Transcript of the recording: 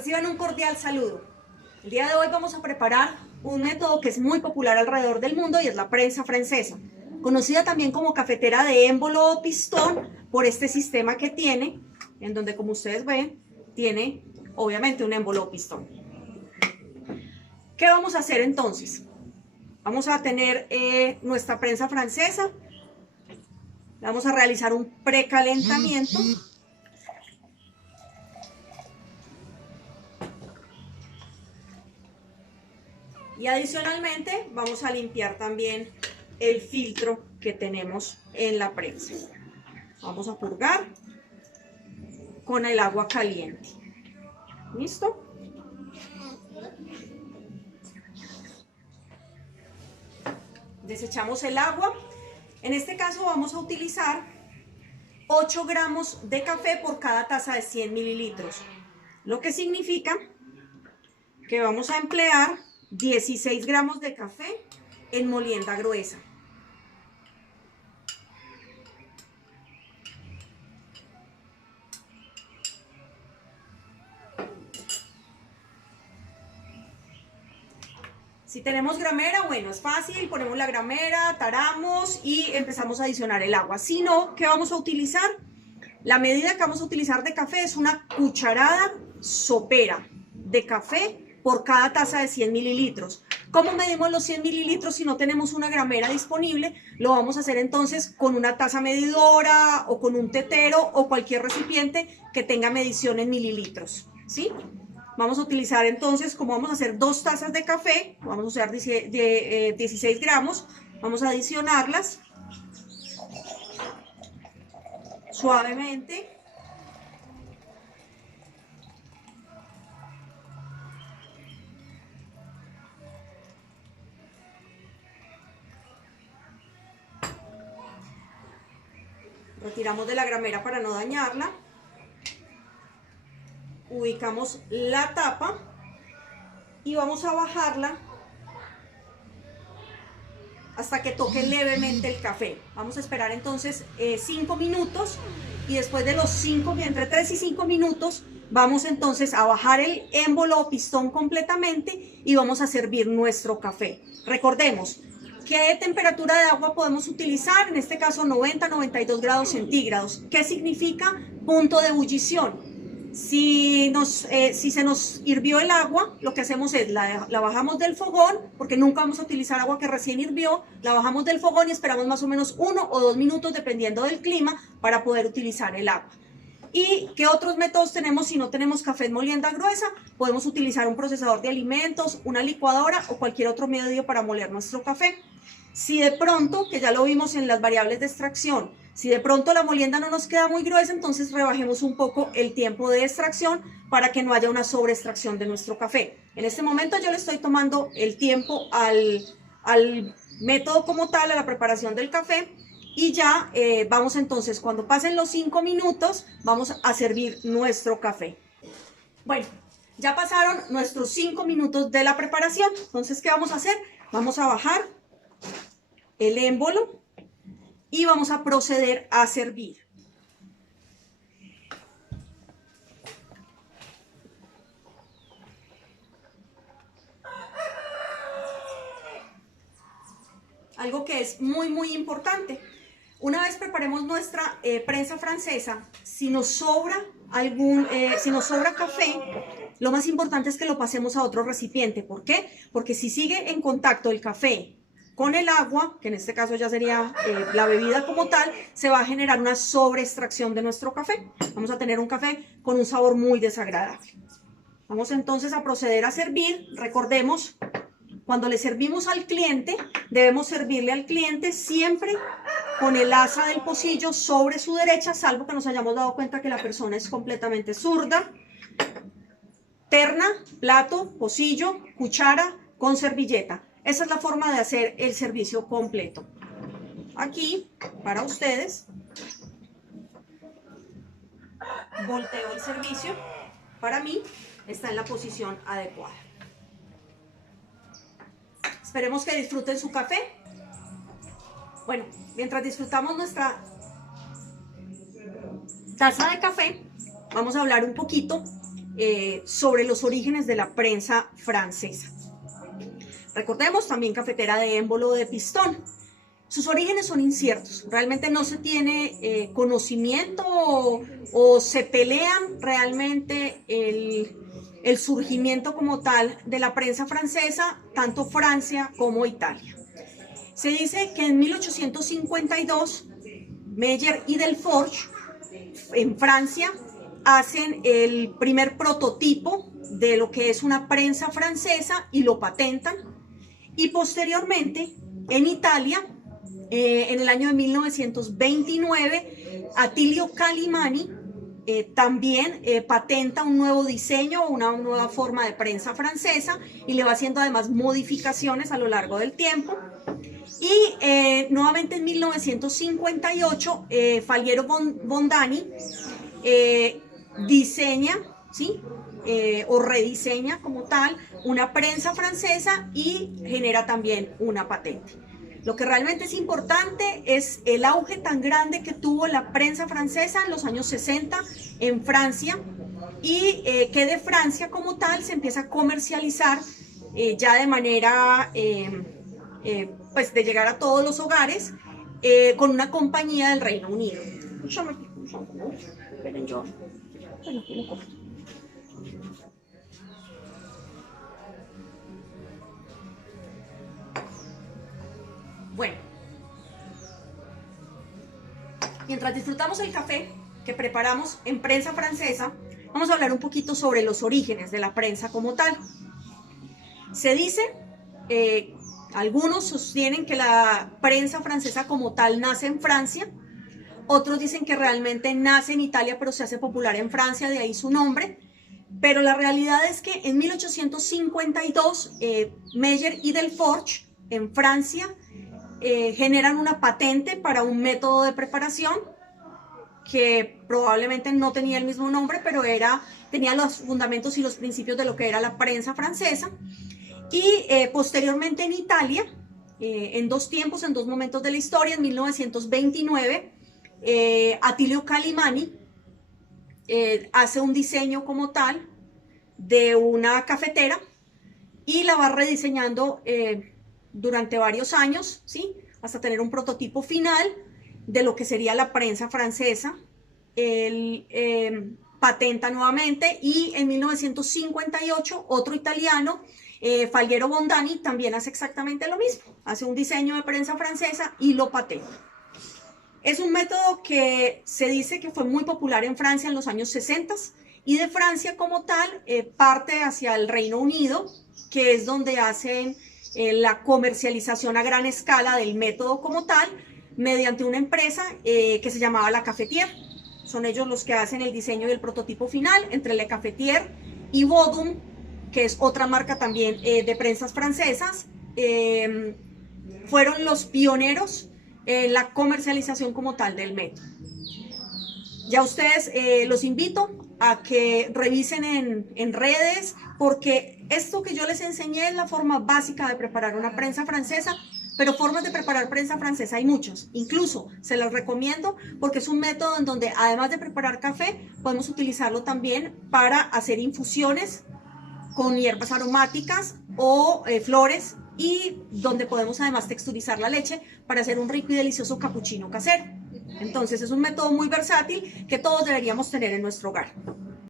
Reciban un cordial saludo. El día de hoy vamos a preparar un método que es muy popular alrededor del mundo y es la prensa francesa, conocida también como cafetera de émbolo o pistón por este sistema que tiene, en donde, como ustedes ven, tiene obviamente un émbolo o pistón. ¿Qué vamos a hacer entonces? Vamos a tener nuestra prensa francesa, vamos a realizar un precalentamiento. Y adicionalmente vamos a limpiar también el filtro que tenemos en la prensa. Vamos a purgar con el agua caliente. ¿Listo? Desechamos el agua. En este caso vamos a utilizar 8 gramos de café por cada taza de 100 mililitros. Lo que significa que vamos a emplear 16 gramos de café en molienda gruesa. Si tenemos gramera, bueno, es fácil, ponemos la gramera, taramos y empezamos a adicionar el agua. Si no, ¿qué vamos a utilizar? La medida que vamos a utilizar de café es una cucharada sopera de café por cada taza de 100 mililitros. ¿Cómo medimos los 100 mililitros si no tenemos una gramera disponible? Lo vamos a hacer entonces con una taza medidora o con un tetero o cualquier recipiente que tenga medición en mililitros, ¿sí? Vamos a utilizar entonces, como vamos a hacer 2 tazas de café, vamos a usar 16 gramos, vamos a adicionarlas suavemente. Retiramos de la gramera para no dañarla. Ubicamos la tapa y vamos a bajarla hasta que toque levemente el café. Vamos a esperar entonces 5 minutos y después de los 5, entre 3 y 5 minutos, vamos entonces a bajar el émbolo o pistón completamente y vamos a servir nuestro café. Recordemos, ¿qué temperatura de agua podemos utilizar? En este caso 90-92 grados centígrados. ¿Qué significa punto de ebullición? Si se nos hirvió el agua, lo que hacemos es la bajamos del fogón, porque nunca vamos a utilizar agua que recién hirvió, la bajamos del fogón y esperamos más o menos 1 o 2 minutos dependiendo del clima para poder utilizar el agua. ¿Y qué otros métodos tenemos si no tenemos café en molienda gruesa? Podemos utilizar un procesador de alimentos, una licuadora o cualquier otro medio para moler nuestro café. Si de pronto, que ya lo vimos en las variables de extracción, si de pronto la molienda no nos queda muy gruesa, entonces rebajemos un poco el tiempo de extracción para que no haya una sobreextracción de nuestro café. En este momento yo le estoy tomando el tiempo al método como tal, a la preparación del café, y ya vamos entonces, cuando pasen los 5 minutos, vamos a servir nuestro café. Bueno, ya pasaron nuestros 5 minutos de la preparación, entonces ¿qué vamos a hacer? Vamos a bajar el émbolo y vamos a proceder a servir. Algo que es muy importante. Una vez preparemos nuestra prensa francesa, si nos sobra café, lo más importante es que lo pasemos a otro recipiente. ¿Por qué? Porque si sigue en contacto el café con el agua, que en este caso ya sería la bebida como tal, se va a generar una sobreextracción de nuestro café. Vamos a tener un café con un sabor muy desagradable. Vamos entonces a proceder a servir. Recordemos, cuando le servimos al cliente, debemos servirle al cliente siempre con el asa del pocillo sobre su derecha, salvo que nos hayamos dado cuenta que la persona es completamente zurda. Terna, plato, pocillo, cuchara con servilleta. Esa es la forma de hacer el servicio completo. Aquí, para ustedes, volteo el servicio. Para mí, está en la posición adecuada. Esperemos que disfruten su café. Bueno, mientras disfrutamos nuestra taza de café, vamos a hablar un poquito sobre los orígenes de la prensa francesa. Recordemos, también cafetera de émbolo de pistón. Sus orígenes son inciertos, realmente no se tiene conocimiento o se pelean realmente el surgimiento como tal de la prensa francesa, tanto Francia como Italia. Se dice que en 1852 Meyer y Delforge en Francia hacen el primer prototipo de lo que es una prensa francesa y lo patentan, y posteriormente en Italia, en el año de 1929, Attilio Calimani también patenta un nuevo diseño, una nueva forma de prensa francesa, y le va haciendo además modificaciones a lo largo del tiempo. Y nuevamente en 1958, Falguero Bondani diseña, ¿sí? O rediseña como tal una prensa francesa y genera también una patente. Lo que realmente es importante es el auge tan grande que tuvo la prensa francesa en los años 60 en Francia, y que de Francia como tal se empieza a comercializar ya de manera pues de llegar a todos los hogares con una compañía del Reino Unido. Bueno, mientras disfrutamos el café que preparamos en prensa francesa, vamos a hablar un poquito sobre los orígenes de la prensa como tal. Se dice, algunos sostienen que la prensa francesa como tal nace en Francia, otros dicen que realmente nace en Italia pero se hace popular en Francia, de ahí su nombre. Pero la realidad es que en 1852 Meyer y Delforge en Francia generan una patente para un método de preparación que probablemente no tenía el mismo nombre, pero tenía los fundamentos y los principios de lo que era la prensa francesa. Y posteriormente en Italia, en dos tiempos, en dos momentos de la historia, en 1929, Attilio Calimani hace un diseño como tal de una cafetera y la va rediseñando durante varios años, ¿sí? Hasta tener un prototipo final de lo que sería la prensa francesa. Él patenta nuevamente, y en 1958 otro italiano, Falguero Bondani, también hace exactamente lo mismo, hace un diseño de prensa francesa y lo patenta. Es un método que se dice que fue muy popular en Francia en los años 60, y de Francia como tal parte hacia el Reino Unido, que es donde hacen la comercialización a gran escala del método como tal, mediante una empresa que se llamaba La Cafetière. Son ellos los que hacen el diseño y el prototipo final, entre La Cafetière y Bodum, que es otra marca también de prensas francesas. Fueron los pioneros en la comercialización como tal del método. Ya ustedes los invito a que revisen en redes, porque esto que yo les enseñé es la forma básica de preparar una prensa francesa, pero formas de preparar prensa francesa hay muchas. Incluso se las recomiendo porque es un método en donde, además de preparar café, podemos utilizarlo también para hacer infusiones con hierbas aromáticas o flores, y donde podemos además texturizar la leche para hacer un rico y delicioso capuchino casero. Entonces es un método muy versátil que todos deberíamos tener en nuestro hogar.